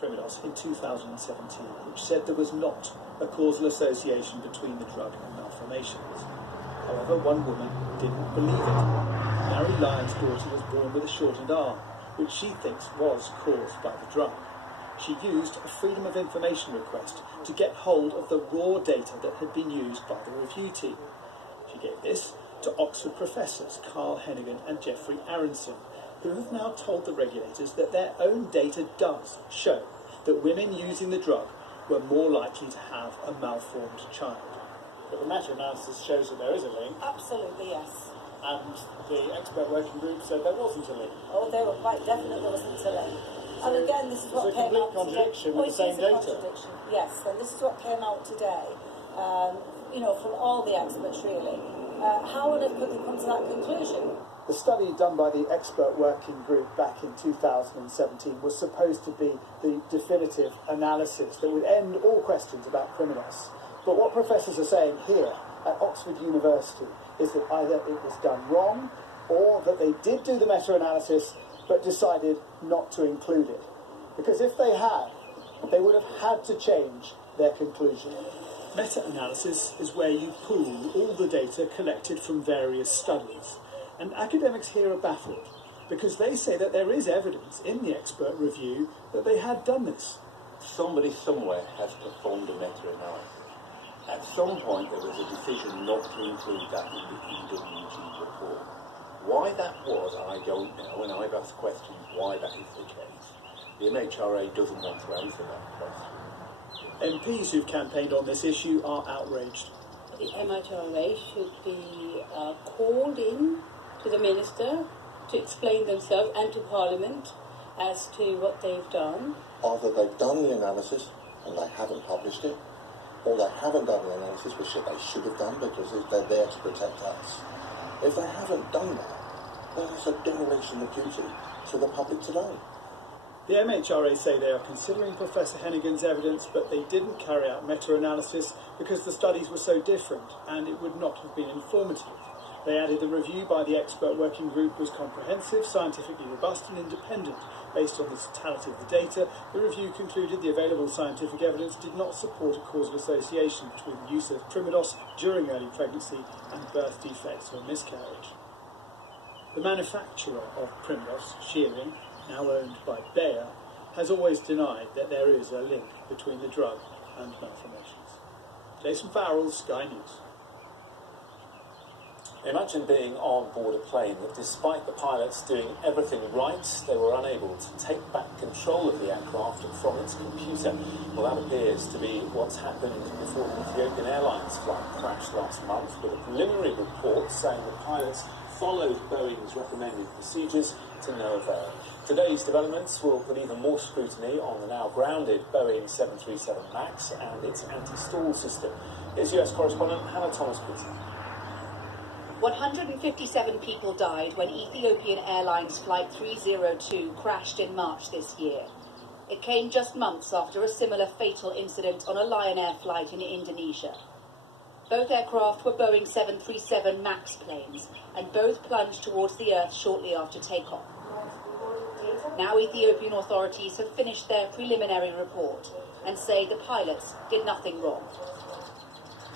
Primidos in 2017, which said there was not a causal association between the drug and malformations. However, one woman didn't believe it. Mary Lyon's daughter was born with a shortened arm, which she thinks was caused by the drug. She used a Freedom of Information request to get hold of the raw data that had been used by the review team. She gave this to Oxford professors Carl Hennigan and Jeffrey Aronson, who have now told the regulators that their own data does show that women using the drug were more likely to have a malformed child. But the meta-analysis shows that there is a link. Absolutely, yes. And the expert working group said there wasn't a link. Oh, they were quite definite there wasn't a link. So and again, this is what came out today. It's a complete contradiction with the same data. Yes, and this is what came out today, from all the experts, really. How on earth could they come to that conclusion? The study done by the expert working group back in 2017 was supposed to be the definitive analysis that would end all questions about Primidos. But what professors are saying here at Oxford University is that either it was done wrong or that they did do the meta-analysis but decided not to include it. Because if they had, they would have had to change their conclusion. Meta-analysis is where you pool all the data collected from various studies. And academics here are baffled because they say that there is evidence in the expert review that they had done this. Somebody somewhere has performed a meta-analysis. At some point there was a decision not to include that in the EWG report. Why that was, I don't know, and I've asked questions why that is the case. The MHRA doesn't want to answer that question. MPs who've campaigned on this issue are outraged. The MHRA should be called in to the Minister to explain themselves and to Parliament as to what they've done. Either they've done the analysis and they haven't published it, or they haven't done the analysis, which they should have done because they're there to protect us. If they haven't done that, then it's a dereliction of duty to the public to know. The MHRA say they are considering Professor Hennigan's evidence, but they didn't carry out meta-analysis because the studies were so different and it would not have been informative. They added the review by the expert working group was comprehensive, scientifically robust and independent. Based on the totality of the data, the review concluded the available scientific evidence did not support a causal association between the use of Primidos during early pregnancy and birth defects or miscarriage. The manufacturer of Primidos, Shearing, now owned by Bayer, has always denied that there is a link between the drug and malformations. Jason Farrell, Sky News. Imagine being on board a plane that despite the pilots doing everything right, they were unable to take back control of the aircraft from its computer. Well, that appears to be what's happened before the Ethiopian Airlines flight crashed last month, with a preliminary report saying the pilots followed Boeing's recommended procedures to no avail. Today's developments will put even more scrutiny on the now grounded Boeing 737 MAX and its anti-stall system. Here's US correspondent Hannah Thomas-Peter. 157 people died when Ethiopian Airlines Flight 302 crashed in March this year. It came just months after a similar fatal incident on a Lion Air flight in Indonesia. Both aircraft were Boeing 737 MAX planes, and both plunged towards the Earth shortly after takeoff. Now Ethiopian authorities have finished their preliminary report and say the pilots did nothing wrong.